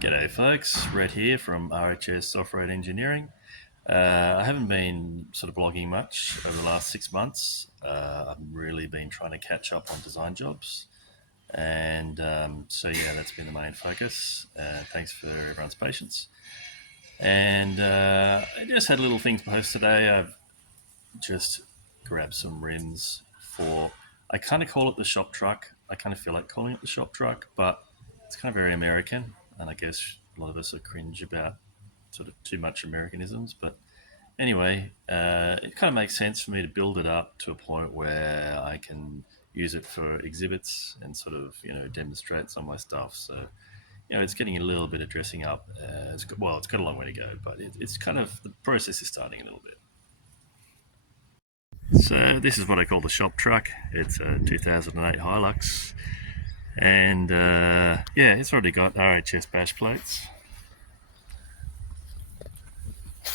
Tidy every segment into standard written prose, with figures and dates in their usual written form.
G'day folks, Red here from RHS Software Engineering. I haven't been sort of blogging much over the last 6 months. I've really been trying to catch up on design jobs. And that's been the main focus. Thanks for everyone's patience. And I just had a little thing to post today. I've just grabbed some rims for, I kind of call it the shop truck. I kind of feel like calling it the shop truck, but it's kind of very American. And I guess a lot of us are cringe about sort of too much Americanisms. But anyway, it kind of makes sense for me to build it up to a point where I can use it for exhibits and sort of, demonstrate some of my stuff. So, it's getting a little bit of dressing up. It's got a long way to go, but it's kind of, the process is starting a little bit. So this is what I call the shop truck. It's a 2008 Hilux, and it's already got RHS bash plates.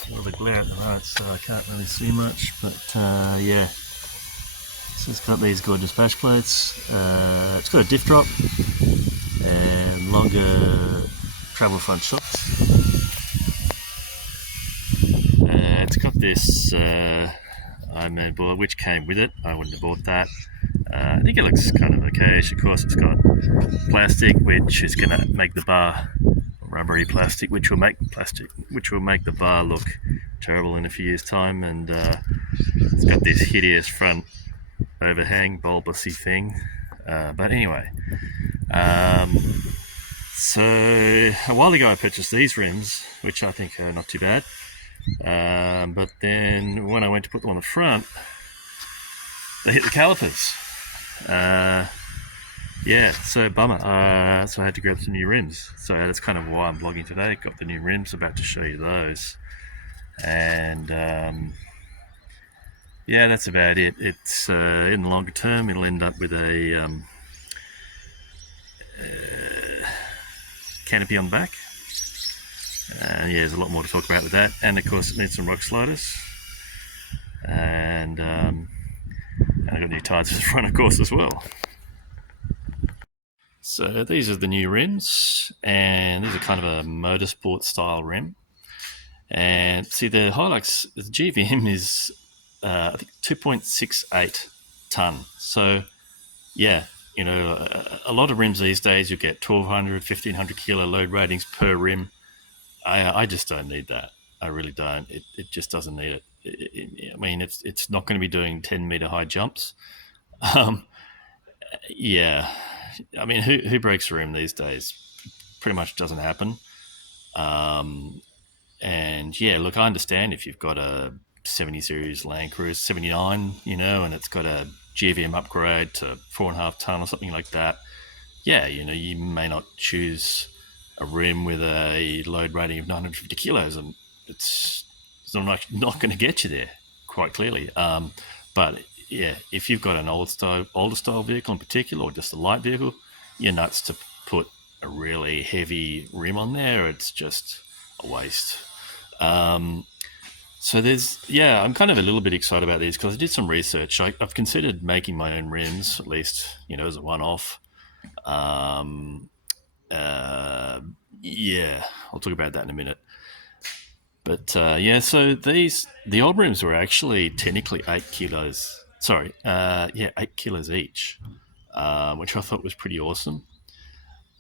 Well, the glare at the moment, so I can't really see much, but so it's got these gorgeous bash plates. It's got a diff drop and longer travel front shocks. It's got this Ironman board which came with it. I wouldn't have bought that. I think it looks kind of okayish. Of course, it's got plastic, which is going to make the bar rubbery plastic, which will make the bar look terrible in a few years' time. And it's got this hideous front overhang, bulbousy thing. But anyway, so a while ago I purchased these rims, which I think are not too bad. But then when I went to put them on the front, they hit the calipers. So bummer. So I had to grab some new rims. So that's kind of why I'm vlogging today. Got the new rims, about to show you those. And that's about it. It's in the longer term, it'll end up with a canopy on the back. There's a lot more to talk about with that. And of course, it needs some rock sliders. And I got new tyres for the front, of course, as well. So these are the new rims, and these are kind of a motorsport style rim. And see, the Hilux, the GVM is I think 2.68 ton. So a lot of rims these days you get 1200, 1500 kilo load ratings per rim. I just don't need that. I really don't. It just doesn't need it. I mean, it's not going to be doing 10-meter high jumps. Um, yeah, I mean, who breaks a rim these days? Pretty much doesn't happen. Um, look, I understand if you've got a 70 series Land Cruiser 79, and it's got a GVM upgrade to 4.5 ton or something like that. Yeah, you may not choose a rim with a load rating of 950 kilos, and it's not going to get you there, quite clearly. But if you've got an older style vehicle in particular, or just a light vehicle, you're nuts to put a really heavy rim on there. It's just a waste. I'm kind of a little bit excited about these because I did some research. I've considered making my own rims, at least, as a one-off. Um, uh, I'll talk about that in a minute. But so the old rims were actually technically 8 kilos. Sorry, 8 kilos each, which I thought was pretty awesome.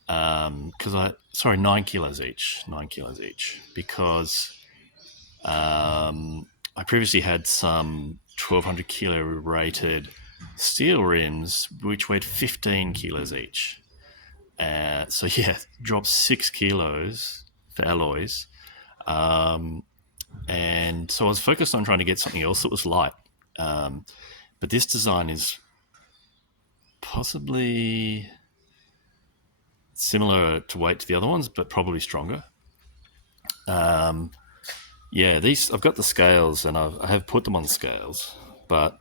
9 kilos each, because I previously had some 1200 kilo rated steel rims which weighed 15 kilos each. Dropped 6 kilos for alloys. And so I was focused on trying to get something else that was light. But this design is possibly similar to weight to the other ones, but probably stronger. These, I've got the scales, and I have put them on the scales, but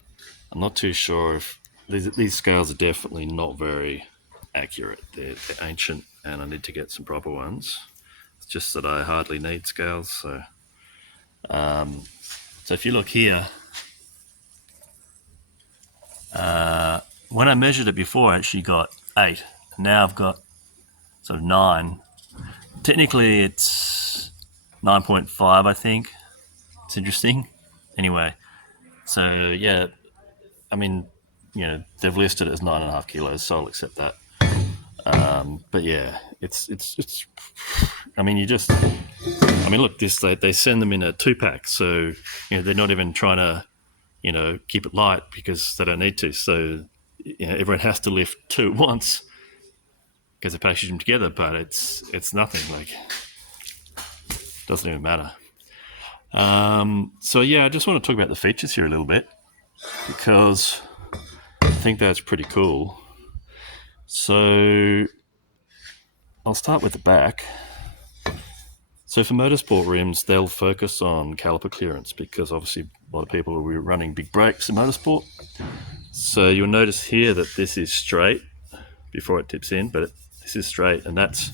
I'm not too sure if these scales are definitely not very accurate. They're ancient, and I need to get some proper ones. It's just that I hardly need scales. So if you look here, when I measured it before, I actually got 8. Now I've got sort of 9. technically it's 9.5, I think. It's interesting. Anyway, so yeah, I mean, they've listed it as 9.5 kilos, so I'll accept that. But yeah, it's. I mean, look, they send them in a 2-pack, so they're not even trying to keep it light because they don't need to. So everyone has to lift two at once because they package them together, but it's nothing. Like, doesn't even matter. So yeah, I just want to talk about the features here a little bit because I think that's pretty cool. So I'll start with the back. So for motorsport rims, they'll focus on caliper clearance because obviously a lot of people will be running big brakes in motorsport. So you'll notice here that this is straight before it tips in, but this is straight, and that's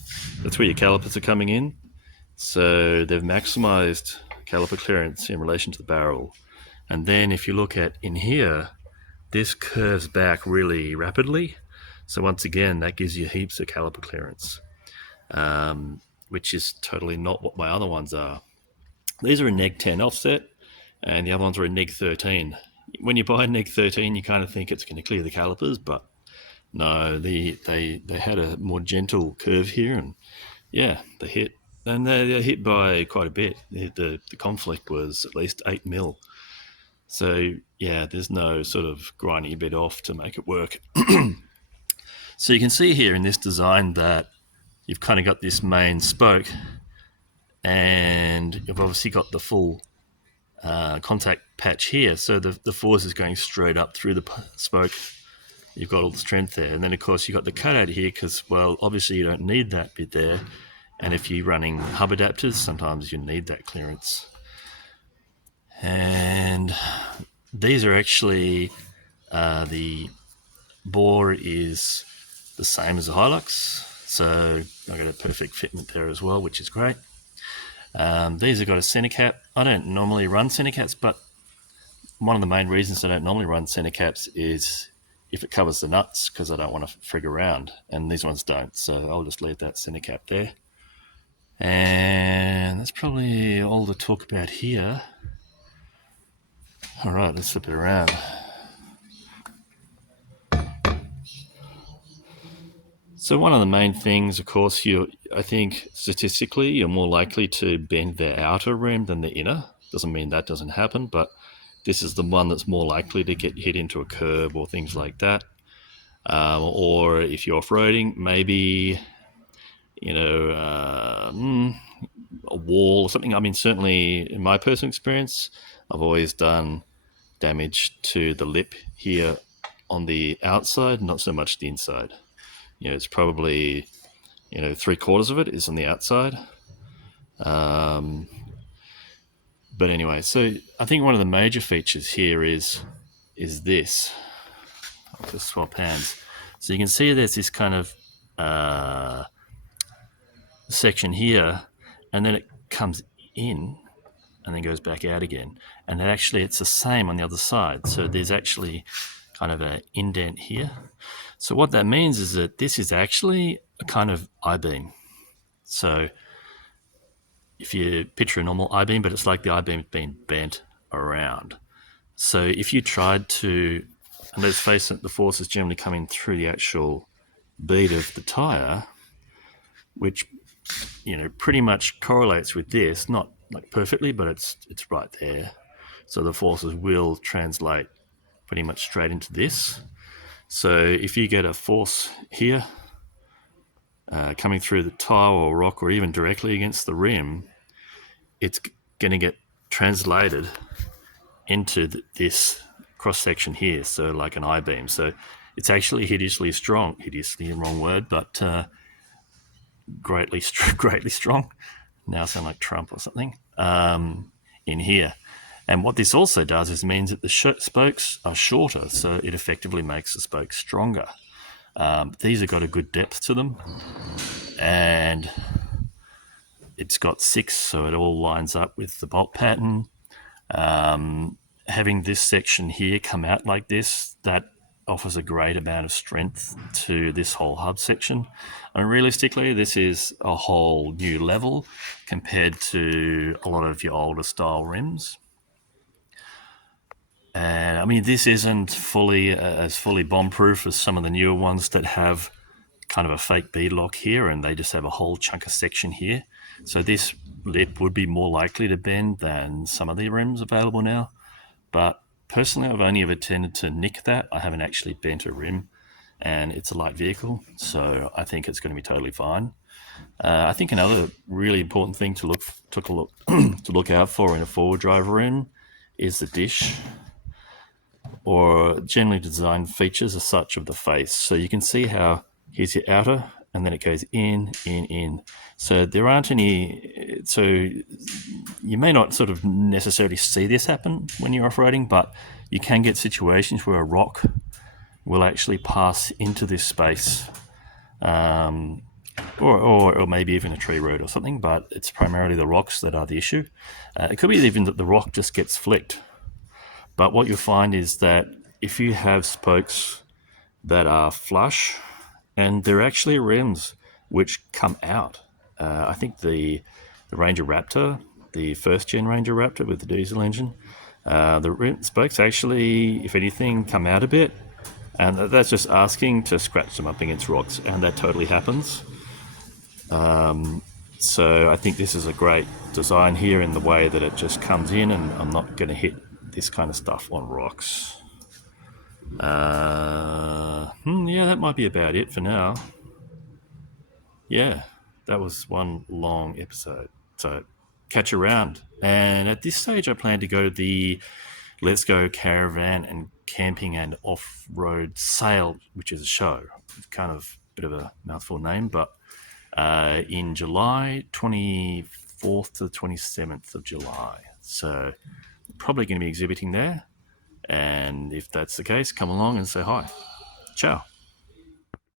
where your calipers are coming in. So they've maximized caliper clearance in relation to the barrel. And then if you look at in here, this curves back really rapidly. So once again, that gives you heaps of caliper clearance, which is totally not what my other ones are. These are a neg 10 offset, and the other ones are a neg 13. When you buy a neg 13, you kind of think it's going to clear the calipers, but no, they had a more gentle curve here, and yeah, they hit. And they're hit by quite a bit. The conflict was at least 8 mil. So yeah, there's no sort of grinding a bit off to make it work. So you can see here in this design that you've kind of got this main spoke, and you've obviously got the full contact patch here. So the force is going straight up through the spoke. You've got all the strength there. And then, of course, you've got the cutout here because, well, obviously you don't need that bit there. And if you're running hub adapters, sometimes you need that clearance. And these are actually, the bore is the same as the Hilux. So I got a perfect fitment there as well, which is great. These have got a center cap. I don't normally run center caps, but one of the main reasons I don't normally run center caps is if it covers the nuts, because I don't want to frig around, and these ones don't, so I'll just leave that center cap there. And that's probably all to talk about here. All right, let's flip it around. So one of the main things, of course, I think statistically you're more likely to bend the outer rim than the inner. Doesn't mean that doesn't happen, but this is the one that's more likely to get hit into a curb or things like that. Or if you're off-roading, maybe, a wall or something. I mean, certainly in my personal experience, I've always done damage to the lip here on the outside, not so much the inside. It's probably, 3/4 of it is on the outside. But anyway, so I think one of the major features here is this. I'll just swap hands. So you can see there's this kind of section here, and then it comes in and then goes back out again. And actually it's the same on the other side. So there's actually kind of an indent here. So what that means is that this is actually a kind of I-beam. So if you picture a normal I-beam, but it's like the I-beam being bent around. So if you tried to, and let's face it, the force is generally coming through the actual bead of the tire, which pretty much correlates with this, not like perfectly, but it's right there. So the forces will translate pretty much straight into this. So if you get a force here coming through the tire or rock or even directly against the rim, it's going to get translated into this cross-section here, so like an I-beam. So it's actually hideously strong. Hideously, wrong word, but greatly strong. Now I sound like Trump or something in here. And what this also does is means that the spokes are shorter, so it effectively makes the spokes stronger. These have got a good depth to them, and it's got 6, so it all lines up with the bolt pattern. Having this section here come out like this, that offers a great amount of strength to this whole hub section. And realistically, this is a whole new level compared to a lot of your older style rims. And I mean, this isn't fully as fully bomb-proof as some of the newer ones that have kind of a fake bead lock here, and they just have a whole chunk of section here. So this lip would be more likely to bend than some of the rims available now. But personally, I've only ever tended to nick that. I haven't actually bent a rim, and it's a light vehicle, so I think it's going to be totally fine. I think another really important thing to look to look out for in a forward drive rim is the dish, or generally designed features as such of the face. So you can see how here's your outer, and then it goes in. So there aren't any. So you may not sort of necessarily see this happen when you're off-roading, but you can get situations where a rock will actually pass into this space, or maybe even a tree root or something, but it's primarily the rocks that are the issue. It could be even that the rock just gets flicked. But what you'll find is that if you have spokes that are flush, and they're actually rims which come out. I think the Ranger Raptor, the first gen Ranger Raptor with the diesel engine, the spokes actually, if anything, come out a bit, and that's just asking to scratch them up against rocks, and that totally happens. So I think this is a great design here in the way that it just comes in, and I'm not going to hit this kind of stuff on rocks. Yeah, that might be about it for now. Yeah, that was one long episode. So catch you around. And at this stage, I plan to go the Let's Go Caravan and Camping and Off-Road Sale, which is a show. It's kind of a bit of a mouthful name, but in July 24th to the 27th of July. So probably going to be exhibiting there. And if that's the case, come along and say hi. Ciao.